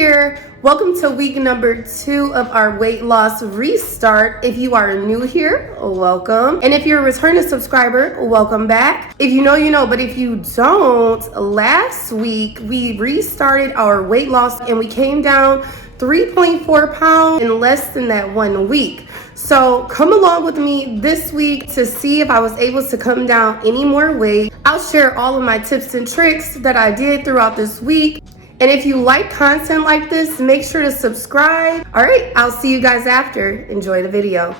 here. Welcome to week number 2 of our weight loss restart. If you are new here, welcome. And if you're a returning subscriber, welcome back. If you know, you know, but if you don't, last week we restarted our weight loss and we came down 3.4 pounds in less than that 1 week. So come along with me this week to see if I was able to come down any more weight. I'll share all of my tips and tricks that I did throughout this week. And if you like content like this, make sure to subscribe. All right, I'll see you guys after. Enjoy the video.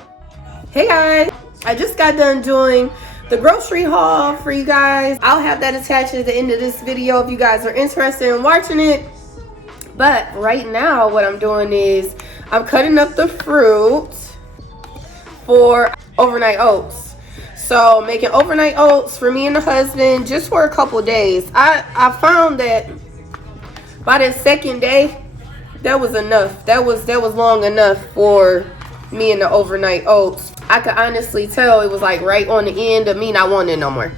Hey guys, I just got done doing the grocery haul for you guys. I'll have that attached at the end of this video if you guys are interested in watching it. But right now what I'm doing is I'm cutting up the fruit for overnight oats. So making overnight oats for me and the husband just for a couple days. I found that by the second day, that was enough. That was long enough for me and the overnight oats. I could honestly tell it was like right on the end of me not wanting it no more.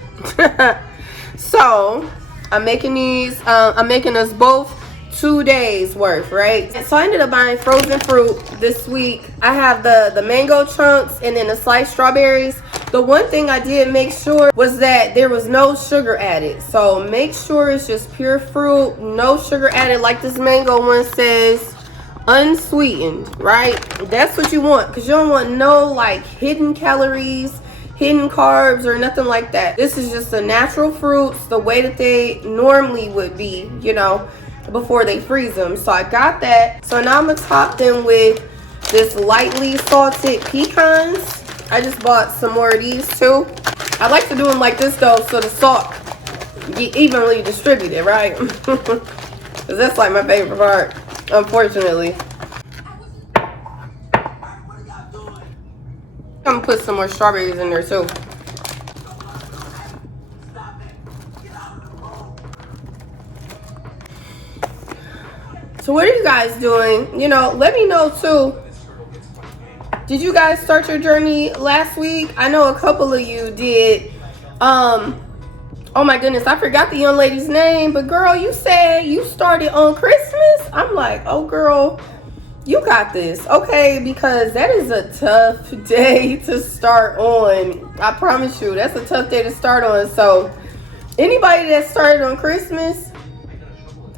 So I'm making these. I'm making us both 2 days worth, right? And so I ended up buying frozen fruit this week. I have the mango chunks and then the sliced strawberries. The one thing I did make sure was that there was no sugar added. So make sure it's just pure fruit, no sugar added, like this mango one says, unsweetened, right? That's what you want, because you don't want no like hidden calories, hidden carbs, or nothing like that. This is just the natural fruits, the way that they normally would be, you know, before they freeze them. So I got that. So now I'm gonna top them with this lightly salted pecans. I just bought some more of these too. I like to do them like this though, so the salt get evenly distributed, right? Because that's like my favorite part, unfortunately. I'm gonna put some more strawberries in there too. So what are you guys doing? You know, let me know too. Did you guys start your journey last week? I know a couple of you did. Oh my goodness, I forgot the young lady's name, but girl, you said you started on Christmas? I'm like, oh girl, you got this, okay? Because that is a tough day to start on. I promise you, that's a tough day to start on. So anybody that started on Christmas,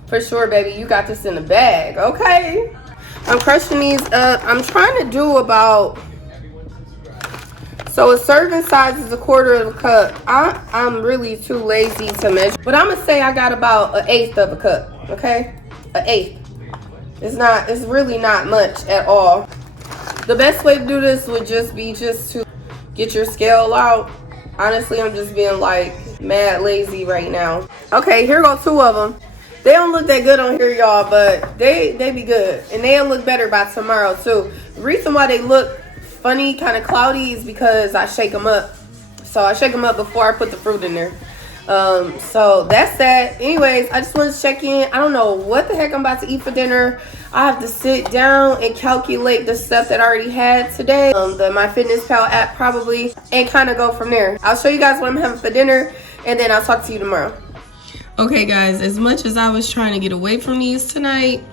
for sure, baby, you got this in the bag, okay? I'm crushing these up. I'm trying to do about, so a serving size is 1/4 of a cup. I'm really too lazy to measure, but I'm gonna say I got about 1/8 of a cup, okay? 1/8. It's really not much at all. The best way to do this would just be to get your scale out. Honestly, I'm just being like mad lazy right now. Okay, here go 2 of them. They don't look that good on here, y'all, but they be good. And they'll look better by tomorrow, too. The reason why they look funny, kind of cloudy, is because I shake them up. So I shake them up before I put the fruit in there. So that's that. Anyways, I just wanted to check in. I don't know what the heck I'm about to eat for dinner. I have to sit down and calculate the stuff that I already had today. The MyFitnessPal app probably. And kind of go from there. I'll show you guys what I'm having for dinner. And then I'll talk to you tomorrow. Okay guys, as much as I was trying to get away from these tonight,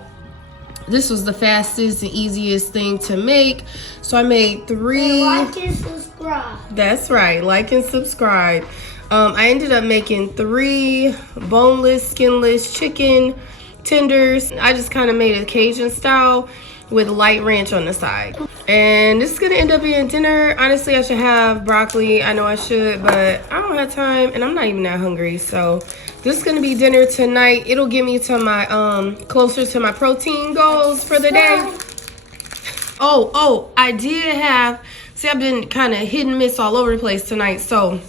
this was the fastest and easiest thing to make. So I made 3. And like and subscribe. That's right, like and subscribe. I ended up making 3 boneless, skinless chicken tenders. I just kind of made it Cajun style with light ranch on the side. And this is gonna end up being dinner. Honestly, I should have broccoli. I know I should, but I don't have time and I'm not even that hungry. So this is gonna be dinner tonight. It'll get me to my closer to my protein goals for the day. Oh, I did have, see, I've been kind of hit and miss all over the place tonight. So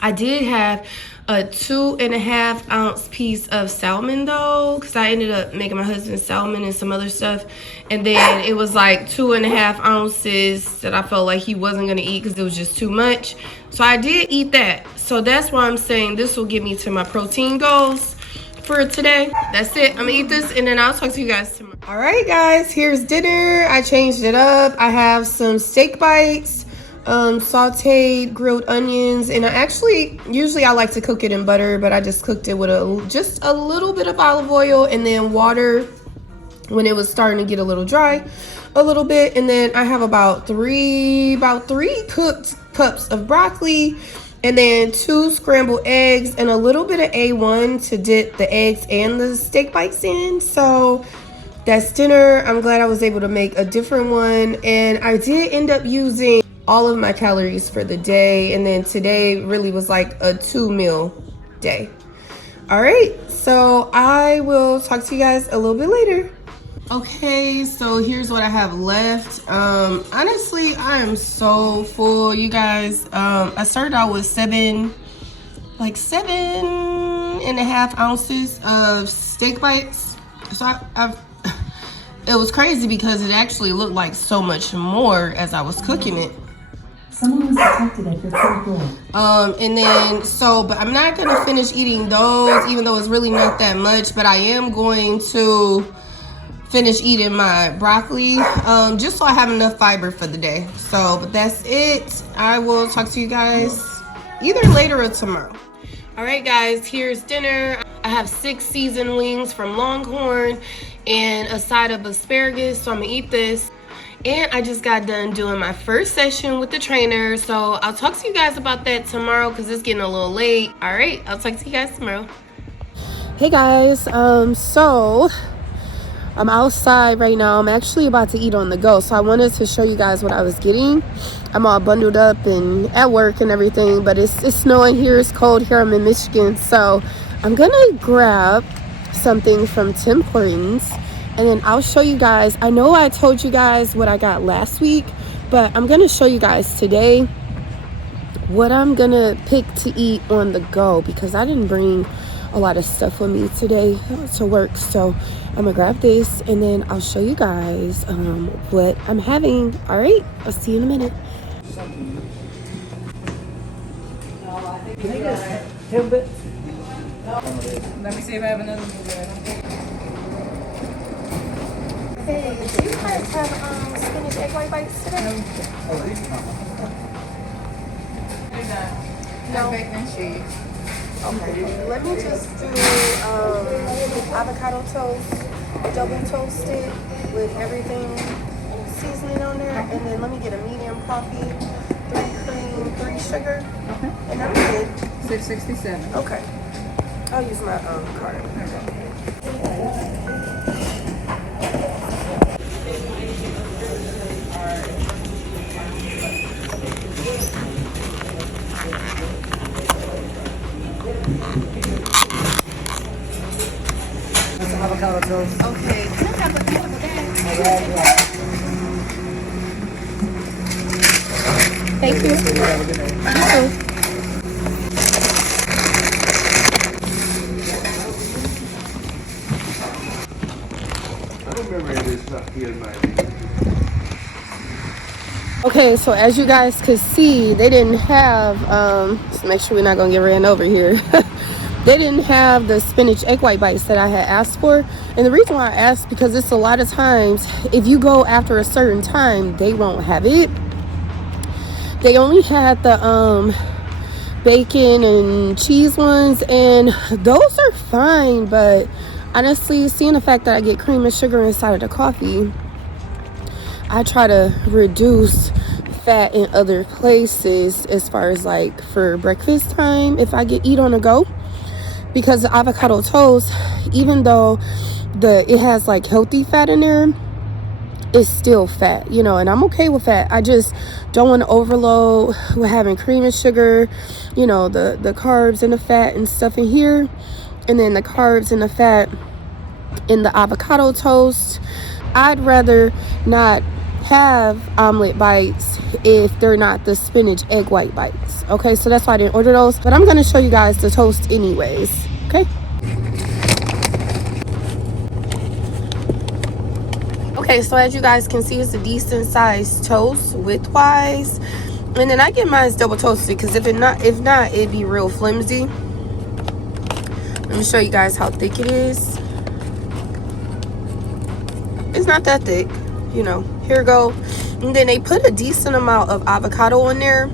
I did have a 2.5 ounce piece of salmon though, because I ended up making my husband salmon and some other stuff, and then it was like 2.5 ounces that I felt like he wasn't gonna eat because it was just too much. So I did eat that. So that's why I'm saying this will get me to my protein goals for today. That's it. I'm gonna eat this and then I'll talk to you guys tomorrow. All right guys, here's dinner. I changed it up. I have some steak bites, sauteed grilled onions, and usually I like to cook it in butter, but I just cooked it with just a little bit of olive oil and then water when it was starting to get a little dry a little bit. And then I have about three cooked cups of broccoli, and then 2 scrambled eggs and a little bit of A1 to dip the eggs and the steak bites in. So that's dinner. I'm glad I was able to make a different one, and I did end up using all of my calories for the day, and then today really was like a 2-meal day. All right, so I will talk to you guys a little bit later. Okay, so here's what I have left. Honestly, I am so full, you guys. I started out with 7.5 ounces of steak bites. So it was crazy because it actually looked like so much more as I was cooking it. Someone was detected at your critical. And then, but I'm not gonna finish eating those, even though it's really not that much, but I am going to finish eating my broccoli, just so I have enough fiber for the day. So, but that's it. I will talk to you guys either later or tomorrow. All right, guys, here's dinner. I have 6 seasoned wings from Longhorn and a side of asparagus, so I'm gonna eat this. And I just got done doing my first session with the trainer, so I'll talk to you guys about that tomorrow because it's getting a little late. All right, I'll talk to you guys tomorrow. Hey guys, so I'm outside right now. I'm actually about to eat on the go, so I wanted to show you guys what I was getting. I'm all bundled up and at work and everything, but it's snowing here, it's cold here. I'm in Michigan, so I'm gonna grab something from Tim Hortons, and then I'll show you guys. I know I told you guys what I got last week, but I'm gonna show you guys today what I'm gonna pick to eat on the go, because I didn't bring a lot of stuff with me today to work. So I'm gonna grab this and then I'll show you guys what I'm having. All right, I'll see you in a minute. Let me see if I have another one. Hey, do you guys have spinach egg white bites today? No. Bacon and cheese. Okay, let me just do avocado toast, double toasted with everything seasoning on there, and then let me get a medium coffee, 3 cream, 3 sugar, Okay. and I'm good. $6.67. Okay, I'll use my card. Avocado toast. Okay. Thank you. You too. I don't remember any of this stuff here, man. Okay, so as you guys could see, they didn't have, just make sure we're not gonna get ran over here. They didn't have the spinach egg white bites that I had asked for. And the reason why I asked, because it's a lot of times, if you go after a certain time, they won't have it. They only had the bacon and cheese ones, and those are fine, but honestly, seeing the fact that I get cream and sugar inside of the coffee, I try to reduce fat in other places as far as like for breakfast time if I eat on the go, because the avocado toast, even though it has like healthy fat in there, it's still fat, you know, and I'm okay with that. I just don't want to overload with having cream and sugar, you know, the carbs and the fat and stuff in here, and then the carbs and the fat in the avocado toast. I'd rather not have omelet bites if they're not the spinach egg white bites. Okay, so that's why I didn't order those, but I'm going to show you guys the toast anyways. Okay. Okay, so as you guys can see, it's a decent sized toast width-wise, and then I get mine double toasted because if not, it'd be real flimsy. Let me show you guys how thick it is. It's not that thick, you know. Here we go. And then they put a decent amount of avocado in there,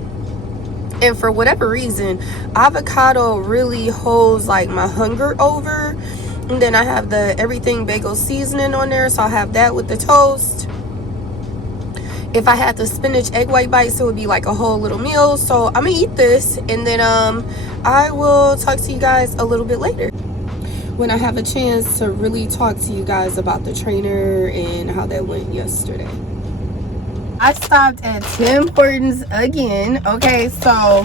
and for whatever reason, avocado really holds like my hunger over. And then I have the everything bagel seasoning on there, so I'll have that with the toast. If I had the spinach egg white bites, it would be like a whole little meal. So I'm gonna eat this, and then I will talk to you guys a little bit later when I have a chance to really talk to you guys about the trainer and how that went yesterday. I stopped at Tim Hortons again. Okay, so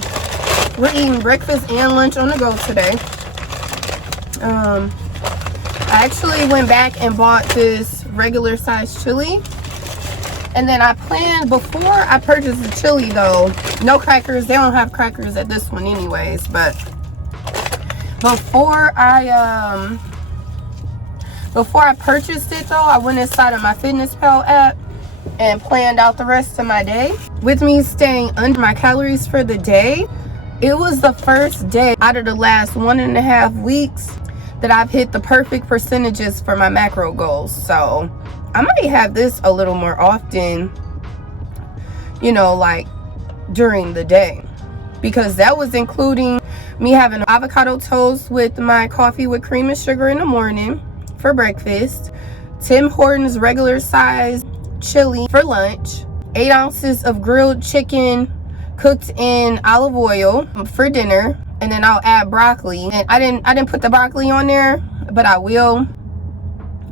we're eating breakfast and lunch on the go today. I actually went back and bought this regular size chili. And then I planned, before I purchased the chili though, no crackers. They don't have crackers at this one anyways. But before I purchased it though, I went inside of my FitnessPal app and planned out the rest of my day. With me staying under my calories for the day, it was the first day out of the last 1.5 weeks that I've hit the perfect percentages for my macro goals. So I might have this a little more often, you know, like during the day, because that was including me having avocado toast with my coffee with cream and sugar in the morning for breakfast, Tim Hortons regular size chili for lunch, 8 ounces of grilled chicken cooked in olive oil for dinner, and then I'll add broccoli. And I didn't put the broccoli on there, but I will,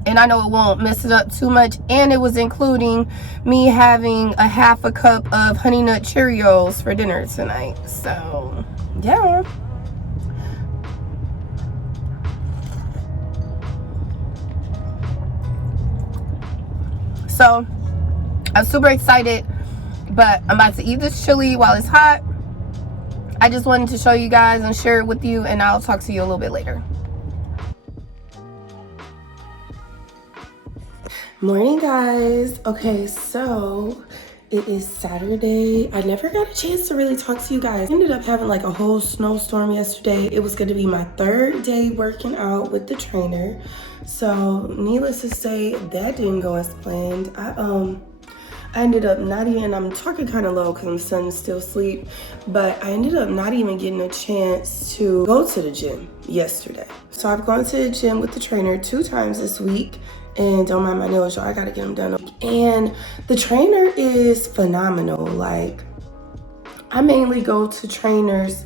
and I know it won't mess it up too much. And it was including me having a 1/2 cup of Honey Nut Cheerios for dinner tonight. So yeah. So I'm super excited, but I'm about to eat this chili while it's hot. I just wanted to show you guys and share it with you, and I'll talk to you a little bit later. Morning, guys. Okay, so it is Saturday. I never got a chance to really talk to you guys. I ended up having like a whole snowstorm yesterday. It was going to be my 3rd day working out with the trainer. So needless to say, that didn't go as planned. I ended up not even, I'm talking kind of low because my son is still asleep, but I ended up not even getting a chance to go to the gym yesterday. So I've gone to the gym with the trainer 2 times this week, and don't mind my nails, y'all, I gotta get them done. And the trainer is phenomenal. Like, I mainly go to trainers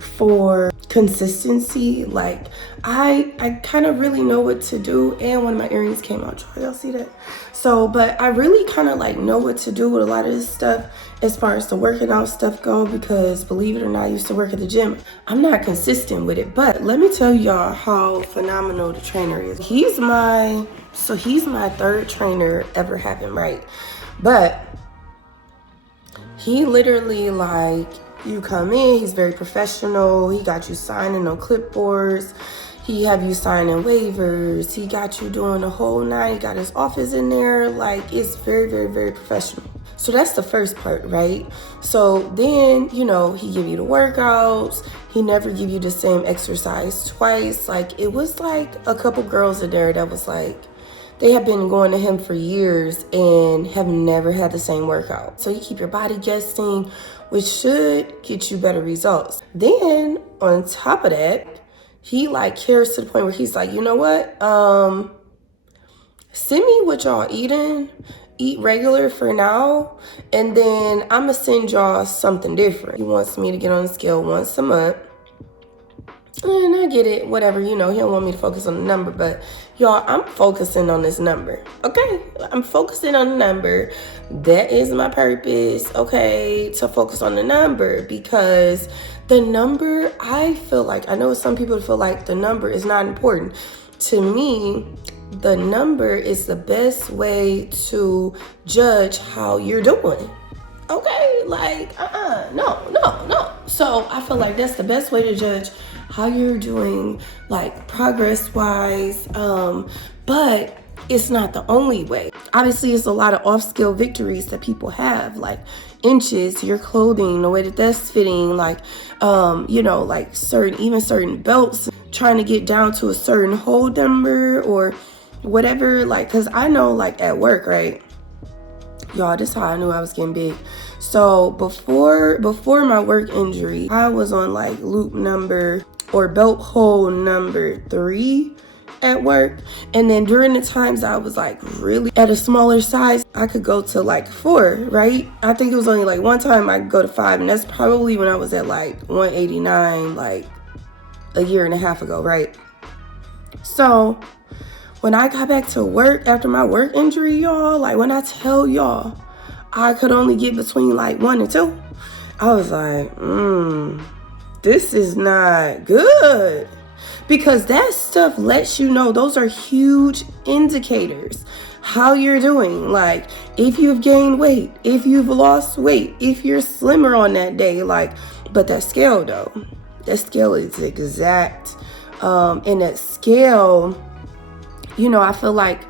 for consistency. Like, I kind of really know what to do. And one of my earrings came out, y'all see that? So, but I really kind of like know what to do with a lot of this stuff as far as the working out stuff go, because believe it or not, I used to work at the gym. I'm not consistent with it, but let me tell y'all how phenomenal the trainer is. He's my 3rd trainer ever having, right? But he literally, like, you come in, he's very professional. He got you signing on clipboards. He have you signing waivers. He got you doing the whole 9. He got his office in there. Like, it's very, very, very professional. So that's the first part, right? So then, you know, he give you the workouts. He never give you the same exercise twice. Like, it was like a couple girls in there that was like, they have been going to him for years and have never had the same workout. So you keep your body guessing, which should get you better results. Then on top of that, he like cares to the point where he's like, you know what? Send me what y'all eating. Eat regular for now, and then I'm gonna send y'all something different. He wants me to get on the scale once a month. And I get it, whatever, you know, he don't want me to focus on the number, but y'all, I'm focusing on this number, okay? I'm focusing on the number. That is my purpose, okay, to focus on the number, because the number, I feel like, I know some people feel like the number is not important. To me, the number is the best way to judge how you're doing. Okay, like, no. So I feel like that's the best way to judge how you're doing, like, progress-wise, but it's not the only way. Obviously, it's a lot of off-scale victories that people have, like inches, your clothing, the way that that's fitting, like, you know, like certain belts, trying to get down to a certain hold number or whatever, like, because I know, like, at work, right? Y'all, this is how I knew I was getting big. So before my work injury, I was on like loop number or belt hold number 3, at work. And then during the times I was like really at a smaller size, I could go to like 4, right? I think it was only like one time I could go to 5, and that's probably when I was at like 189, like a year and a half ago, right? So when I got back to work after my work injury, y'all, like when I tell y'all I could only get between like 1 and 2, I was like, this is not good. Because that stuff lets you know, those are huge indicators how you're doing. Like if you've gained weight, if you've lost weight, if you're slimmer on that day, like, but that scale though, that scale is exact. And that scale, you know, I feel like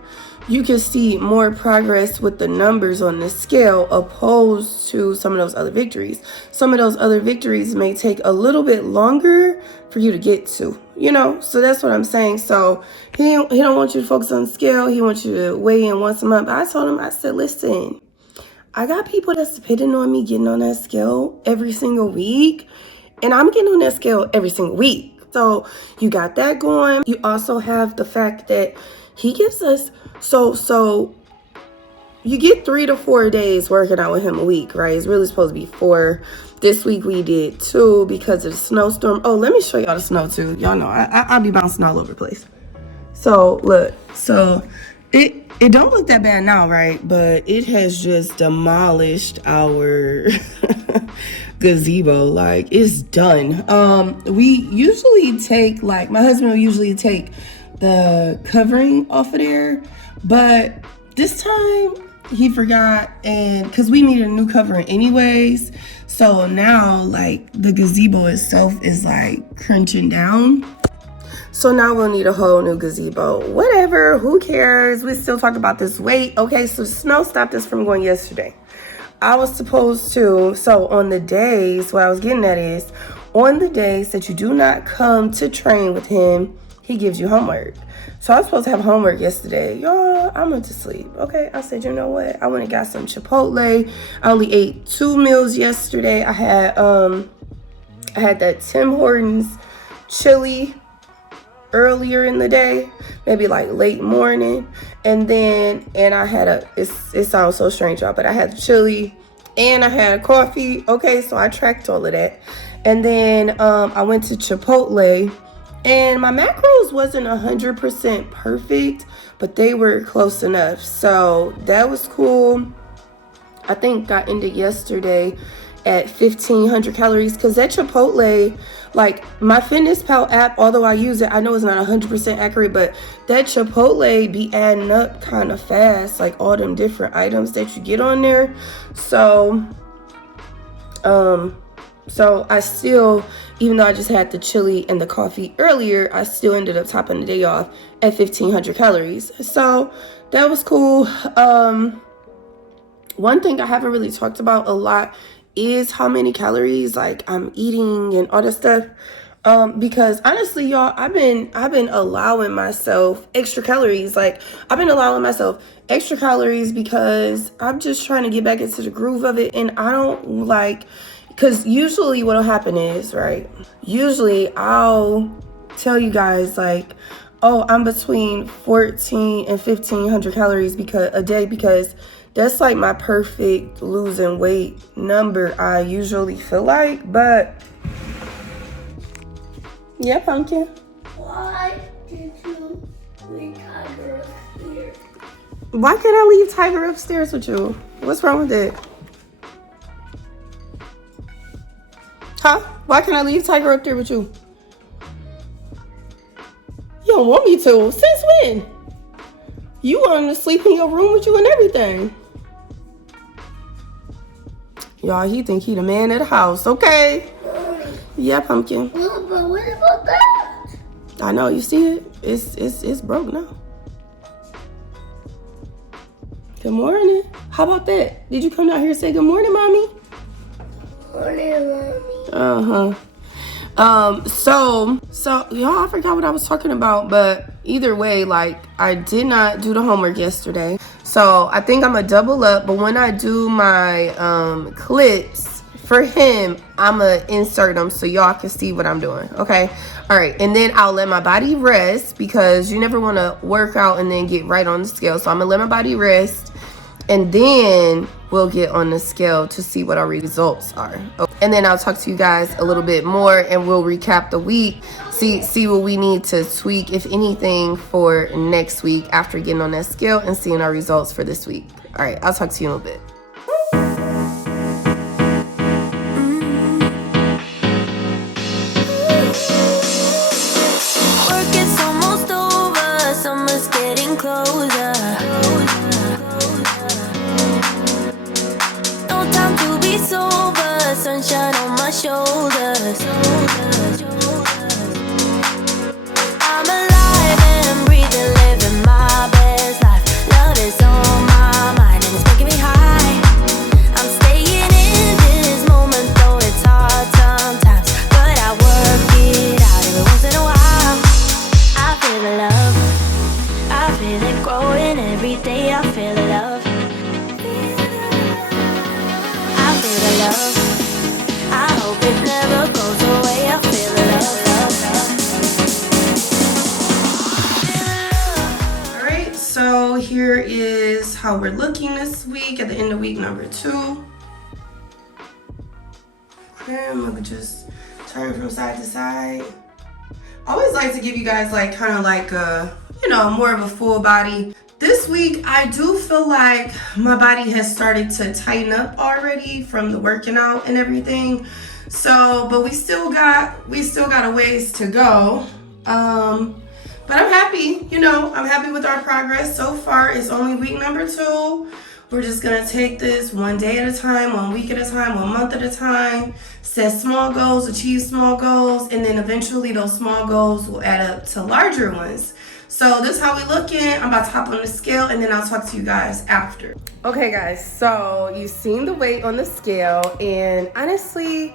you can see more progress with the numbers on the scale opposed to some of those other victories. Some of those other victories may take a little bit longer for you to get to, you know? So that's what I'm saying. So he don't want you to focus on the scale. He wants you to weigh in once a month. But I told him, I said, listen, I got people that's depending on me getting on that scale every single week. And I'm getting on that scale every single week. So you got that going. You also have the fact that he gives us, so you get 3 to 4 days working out with him a week, right? It's really supposed to be 4. This week we did 2 because of the snowstorm. Oh, let me show y'all the snow too. Y'all know I'll be bouncing all over the place. So look, so it don't look that bad now, right? But it has just demolished our gazebo. Like it's done. We usually take, like, my husband will usually take the covering off of there, but this time he forgot, and because we needed a new covering anyways, so now like the gazebo itself is like crunching down, so now we'll need a whole new gazebo. Whatever, who cares? We still talk about this weight. Okay, so snow stopped us from going yesterday. I was supposed to, so on the days, what I was getting at is, on the days that you do not come to train with him, he gives you homework. So I was supposed to have homework yesterday. Y'all, I went to sleep. Okay, I said, you know what? I went and got some Chipotle. I only ate 2 meals yesterday. I had that Tim Hortons chili earlier in the day, maybe like late morning. And I had it sounds so strange, y'all, but I had chili and I had coffee. Okay, so I tracked all of that. And then I went to Chipotle. And my macros wasn't 100% perfect, but they were close enough. So that was cool. I think I ended yesterday at 1,500 calories because that Chipotle, like my FitnessPal app, although I use it, I know it's not 100% accurate, but that Chipotle be adding up kind of fast, like all them different items that you get on there. So I still, even though I just had the chili and the coffee earlier, I still ended up topping the day off at 1,500 calories. So that was cool. One thing I haven't really talked about a lot is how many calories like I'm eating and all that stuff. Because honestly, y'all, I've been allowing myself extra calories. Like I've been allowing myself extra calories because I'm just trying to get back into the groove of it. And I don't like, because usually what'll happen is, right, usually I'll tell you guys like, oh, I'm between 14 and 1,500 calories a day because that's like my perfect losing weight number, I usually feel like. But yeah, Pumpkin. Why did you leave Tiger upstairs? Why can't I leave Tiger upstairs with you? What's wrong with it? Huh? Why can't I leave Tiger up there with you? You don't want me to. Since when? You want him to sleep in your room with you and everything. Y'all, he think he the man of the house, okay? Yeah, Pumpkin. Well, but what about that? I know, you see it? It's broke now. Good morning. How about that? Did you come down here and say good morning, Mommy? Morning, Mommy. So y'all, I forgot what I was talking about, but either way, like I did not do the homework yesterday. So I think I'm gonna double up, but when I do my clips for him, I'ma insert them so y'all can see what I'm doing, okay? All right, and then I'll let my body rest because you never want to work out and then get right on the scale. So I'm gonna let my body rest, and then we'll get on the scale to see what our results are. And then I'll talk to you guys a little bit more, and we'll recap the week, see what we need to tweak, if anything, for next week after getting on that scale and seeing our results for this week. All right, I'll talk to you in a little bit. Work is almost over, summer's getting closer. No time to be sober, sunshine on my shoulders. I'm alive and I'm breathing, living my best life. Love is on my mind and it's making me high. I'm staying in this moment, though it's hard sometimes, but I work it out every once in a while. I feel the love, I feel it growing every day. I feel the love, I feel the love. I hope it never goes away. I feel the love, All right, so here is how we're looking this week at the end of week number 2. Okay, I'm gonna just turn from side to side. I always like to give you guys like kind of like a, you know, more of a full body. This week, I do feel like my body has started to tighten up already from the working out and everything. So, but we still got a ways to go. But I'm happy, you know, I'm happy with our progress so far. It's only week number 2. We're just gonna take this one day at a time, 1 week at a time, 1 month at a time, set small goals, achieve small goals, and then eventually those small goals will add up to larger ones. So this is how we looking. I'm about to hop on the scale and then I'll talk to you guys after. Okay guys, so you've seen the weight on the scale, and honestly,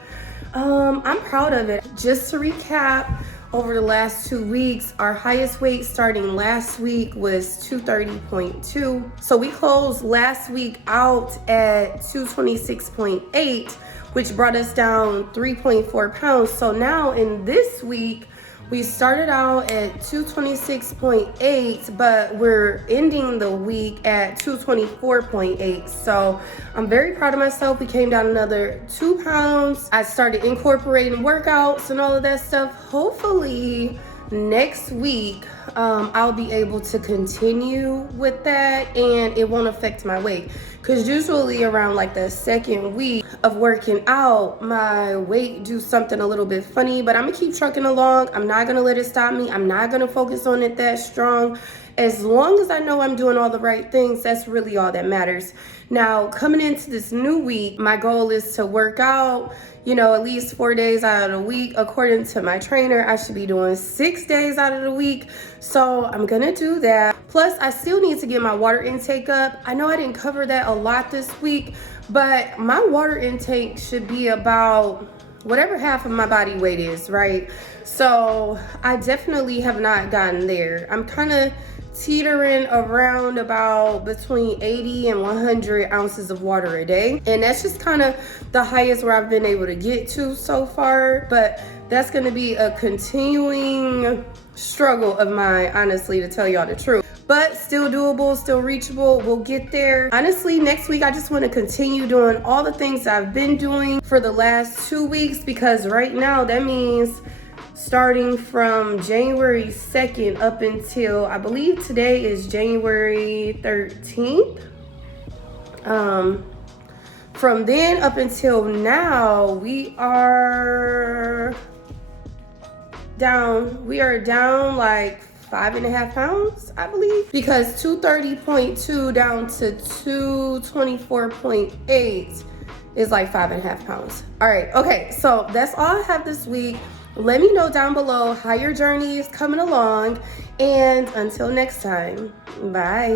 I'm proud of it. Just to recap, over the last 2 weeks, our highest weight starting last week was 230.2. So we closed last week out at 226.8, which brought us down 3.4 pounds. So now in this week, we started out at 226.8, but we're ending the week at 224.8. So I'm very proud of myself. We came down another 2 pounds. I started incorporating workouts and all of that stuff. Hopefully next week, I'll be able to continue with that and it won't affect my weight. Because usually around like the second week of working out, my weight do something a little bit funny, but I'm gonna keep trucking along. I'm not gonna let it stop me. I'm not gonna focus on it that strong. As long as I know I'm doing all the right things, that's really all that matters. Now, coming into this new week, my goal is to work out, you know, at least 4 days out of the week. According to my trainer, I should be doing 6 days out of the week. So I'm gonna do that. Plus, I still need to get my water intake up. I know I didn't cover that a lot this week, but my water intake should be about whatever half of my body weight is, right? So I definitely have not gotten there. I'm kind of teetering around about between 80 and 100 ounces of water a day, and that's just kind of the highest where I've been able to get to so far. But that's going to be a continuing struggle of mine, honestly, to tell y'all the truth, but still doable, still reachable. We'll get there. Honestly, next week I just want to continue doing all the things I've been doing for the last 2 weeks, because right now that means starting from January 2nd up until, I believe today is January 13th. From then up until now, we are down like 5.5 pounds, I believe, because 230.2 down to 224.8 is like 5.5 pounds. All right, okay, so that's all I have this week. Let me know down below how your journey is coming along, and until next time, bye.